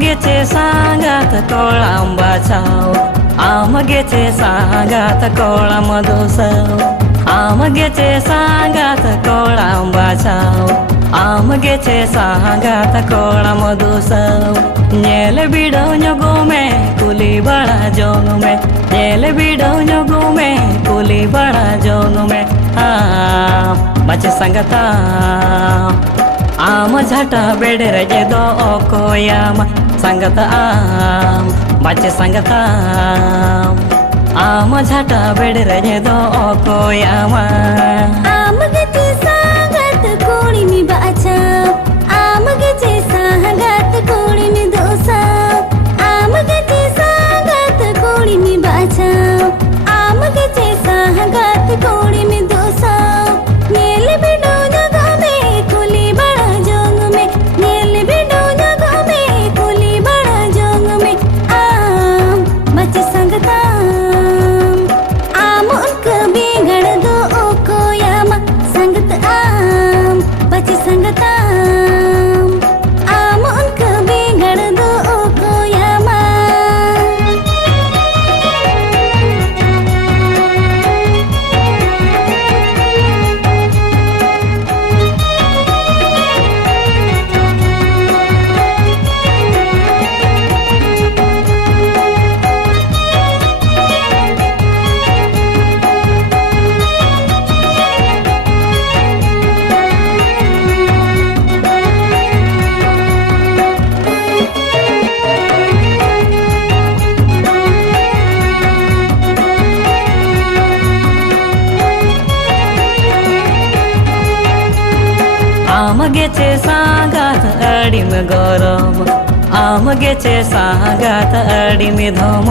आमगेचे सांगात कोळांबाचाव आमगेचे सांगात कोळा मधुसव आमगेचे सांगात कोळांबाचाव आमगेचे सांगात कोळा मधुसव नेल बिडो गुमे कुली बड़ा जोग में नेल बिडो गुमे कुली बड़ा जोग में बच संगता आम झाटा बेडे रजे दो कोयाम संगत आम बच संगता आम झाटा बेडे रजे दो कोयाम आम गचे सांगत कोणी मी बाचा आम गचे सांगत कोणी मी दोसा आम गचे सांगत कोणी मी बाचा आम गचे सांगत कोणी मी दोसा नेल बिडो जगो में कुली बड़ा जोग में नेल बिडो जगो में कुली बड़ा जोग में आम बच संगता आम उनक बिगड़ दो कोयाम संगत आम बच संगता आम उनक बिगड़ दो कोयाम आमगेचे सांगात अडीम गौरव आमगेचे सांगात अडीम धोम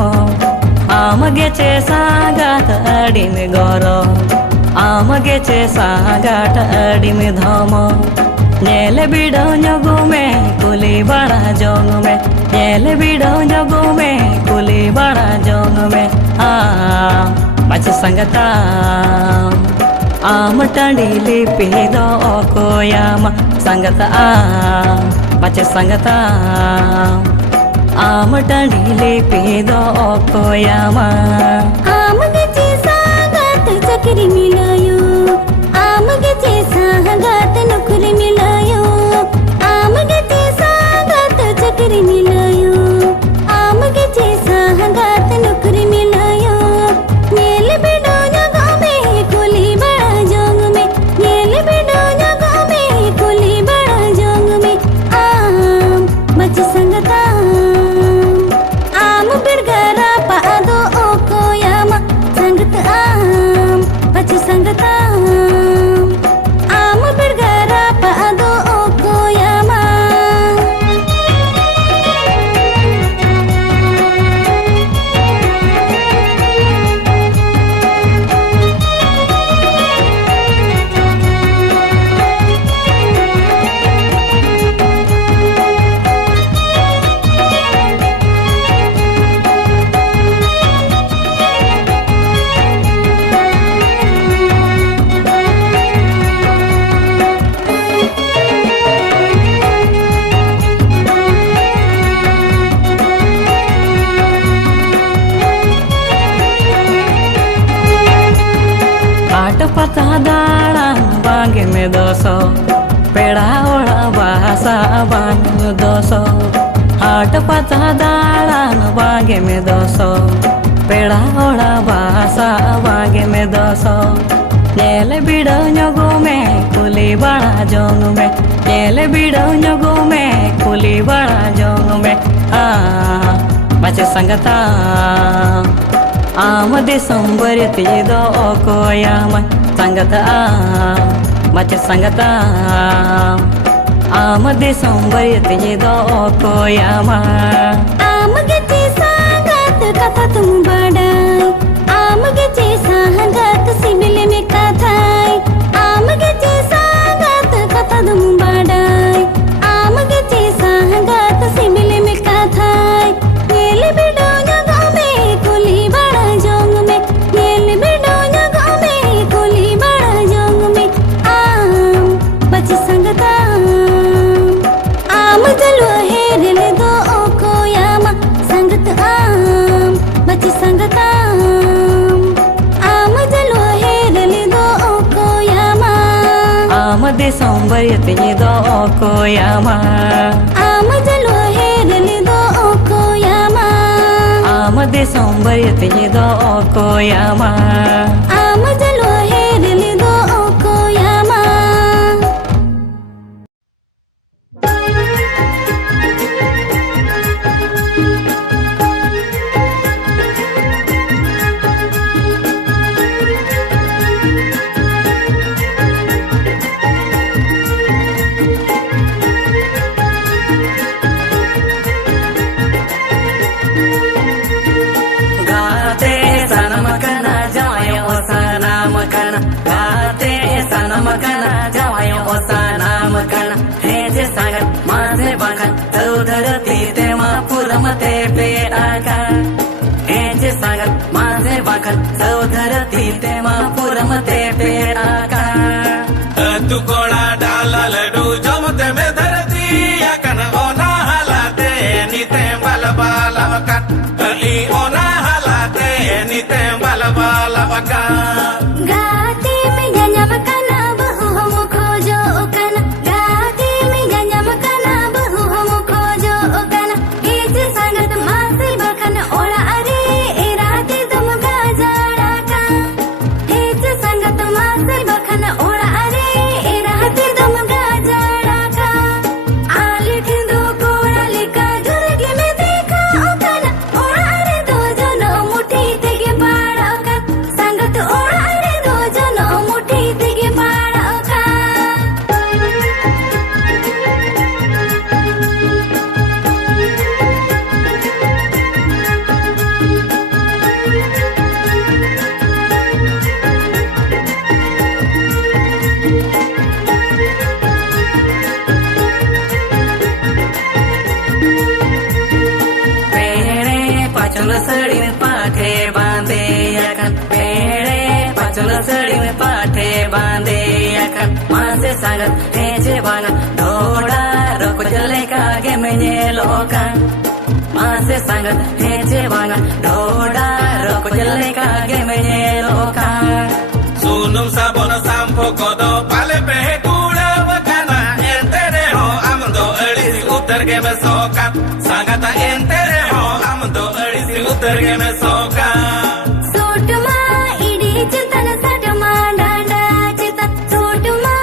आमगेचे सांगात अडीम गौरव आमगेचे सांगात अडीम धोम नेल बिडो गुमे कुली बड़ा जोग में नेल बिडो गुमे कुली बड़ा जोग में बच संगता आम टंडीली पीदो कोयाम संगत आम बच संगता आम टंडीली पीदो कोयाम आम गचे सांगत चकरी मिलायो आम गचे सांगत नौकरी मिलायो आम गचे सांगत चकरी मिलायो आम गचे सांगत नौकरी मिलायो नेल बिडो जगो में कुली बड़ा जोग में नेल बिडो जगो में कुली बड़ा जोग में आम बच संगता आम बिड़गरा पादो कोयाम संगत आम बच संगता आम बिड़गरा पादो कोयाम आट पता दाड़ा बांगे में दोसो पेड़ा ओड़ा बासा बांग दोसो आट पता दाड़ा बांगे में दोसो पेड़ा ओड़ा बासा बांगे में दोसो नेल बिडो गुमे कुली बड़ा जोग में नेल बिडो गुमे कुली बड़ा जोग में बच संगता आम दिसंबर तीदो कोयाम संगत आम बच संगता आम दिसंबर तीदो कोयाम आम गचे सांगत कथा तुम बड़ाई आम गचे सांगत सिबिल में कथाई आम गचे सांगत कथा तुम बड़ाई आम गचे सांगत सिबिल में कथाई नेल बिडो जगो में कुली बड़ा जोग में नेल बिडो जगो में कुली बड़ा जोग में आम बच संगता आम जलो हेरल दो ᱵᱟᱹᱨᱭᱟᱹᱛᱤᱧ ᱫᱚ ᱚᱠᱚᱭᱟᱢᱟ ᱟᱢ ᱡᱟᱞᱳ ᱦᱮᱨᱞᱤ ᱫᱚ ᱚᱠᱚᱭᱟᱢᱟ ᱟᱢ ᱫᱤᱥᱚᱢ ᱵᱟᱹᱨᱭᱟᱹᱛᱤᱧ ᱫᱚ ᱚᱠᱚᱭᱟᱢᱟ ᱟᱢ ᱡᱟᱞᱳ ᱦᱮᱨᱞᱤ ᱫᱚ ᱚᱠᱚᱭᱟᱢᱟ गाते सनम कना जायो सनम कना गाते सनम कना जायो सनम कना हे जे सागर माझे बखन चौधरती ते मापुरम ते पे आका हे जे सागर माझे बखन चौधरती ते मापुरम ते पे आका तू कोड़ा डाला लड्डू जमते में धरती अकन ओना हलाते नीते बल बाला वकन अली ओना हलाते नीते बल बाला वकन गाते में गंजम कना बहु हम खोजो कना गाते में गंजम कना बहु हम खोजो कना हे जे संगत मासे बखन ओला अरे ए राते तुम गाजाड़ा का हे जे संगत मासे बखन ओला अरे ए राते तुम गाजाड़ा का आले ठिंदो कोड़ा लिका दुर्गे में देखा कना ओला अरे दो जनो मुठी तेगे पाड़ा का संगत ओला अरे दो जनो मुठी तेगे पाड़ा का पेड़े पाचल सड़ी में पाठे बांधे अकन पेड़े पाचल सड़ी में पाठे बांधे अकन माँ से संगत हे जे बांगा ढोड़ा रोक चले कागे में ये लोकन माँ से संगत हे जे बांगा ढोड़ा रोक चले कागे में ये लोकन सुनुम साबन सांपो कोदो पाले पे कूड़ा वकना एंतेरे हो आमदो अड़ी उतर के में सोका सांगता एंतेरे हो आमदो अड़ी उतर के में सोका सोटमा इडी चिंतन सटमा डांडा चितन सोटमा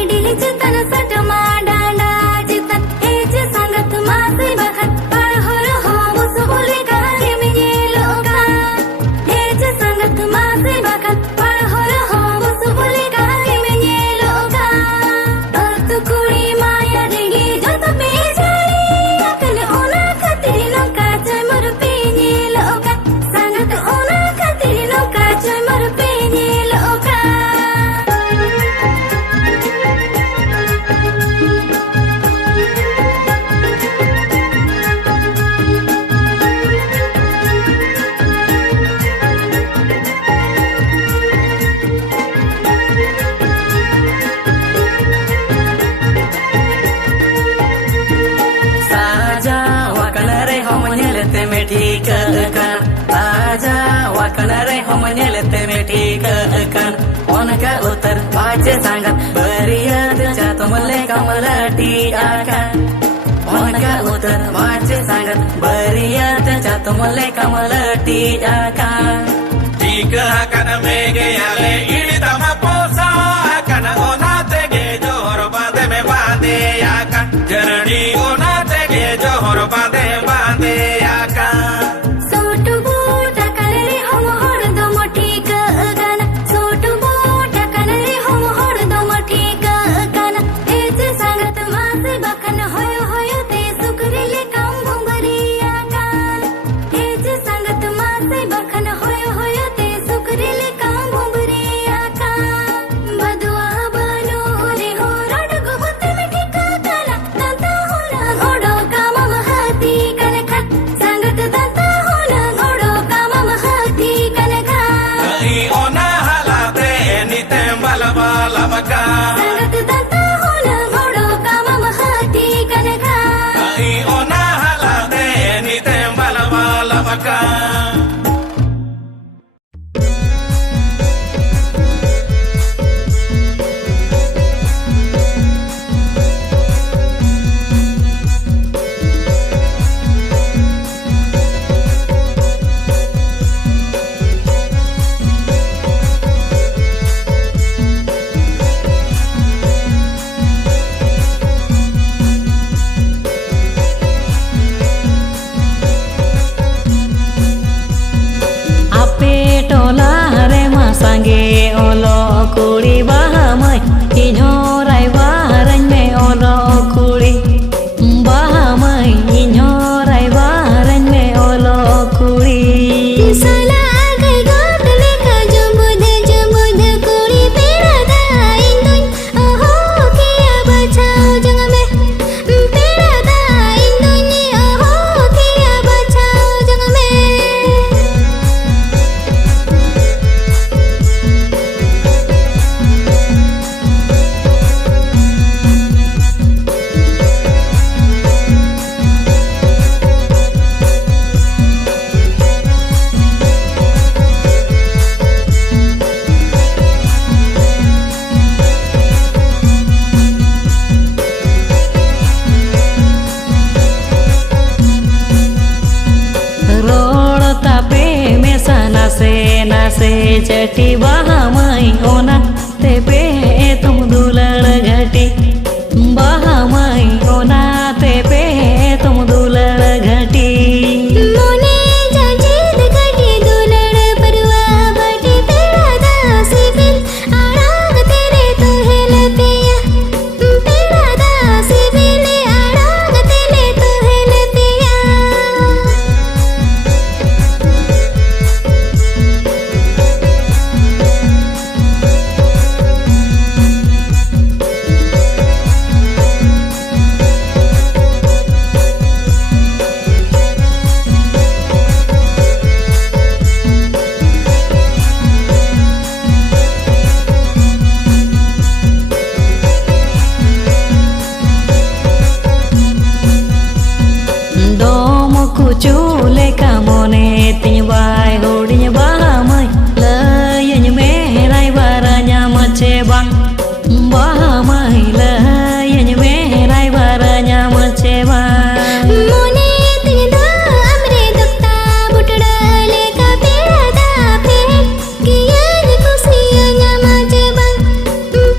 इडी चिंतन सटमा डांडा चितन हे जे संगत मासे बखत पर होर हो मुस बोले कागे में ये लोका हे जे संगत मासे बखत पर होर हो मुस बोले कागे में ये लोका तू कुड़ी माया देगी जो तो बेचारी अकल ओना खतरी नौका चय मोर पेनी लोका संगत ओना खतरी नौका चय मोर पेनी लोका साजा वाकन रे हम नेलते में ठीक कन साजा वाकन रे हम नेलते में ठीक कन उनका उतर पाचे सांगत बरियत जातो मले कमलटी आकन उनका उतर पाचे सांगत बरियत जातो मले कमलटी आकन ठीक हकन में गयाले इड़ी तमा पोसा हकन ओना तेगे जोर बांधे में बांधे आकन जरनी ओना तेगे जोर बांधे बांधे आकन सोटु बूटा कलरे हम होड़ दो मोठी गाना सोटु बूटा कलरे हम होड़ दो मोठी गाना हे जे संगत मासे बखन होयो होयो ते सुकरिले काम भुंगरिया का हे जे संगत मासे बखन होयो होयो ते सुकरिले काम भुंगरिया से चटी बाहामई ओना ते पे तुम दुलड़ घटी बाहामई ओना ते पे तुम दुलड़ घटी मोने जाजीद घटी दुलड़ परवा बटी पेड़ा दा सिविल आड़ाग तेरे तो है लपिया पेड़ा दा सिविल आड़ाग तेरे तो है लपिया Chule kamone tin vai hodinya bahamai layanya merai baranya mace bang bahamai layanya merai baranya mace bang मोने तिदा हमरे दुखता बुटड़ा लेका पेड़ा दा फेट गियान खुशियां माजे बंग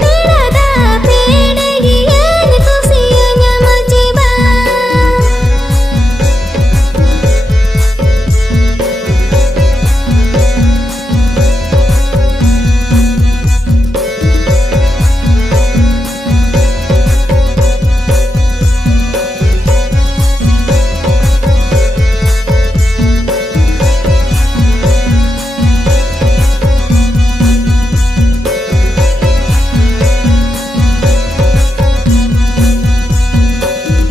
पेड़ा दा फेट गियान खुशियां माजे बंग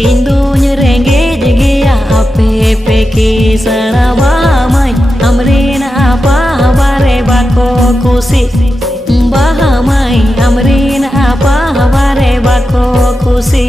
Indunya rengge jegia ape peki sana bahamai amrina apa bare bako kusi bahamai amrina apa bare bako kusi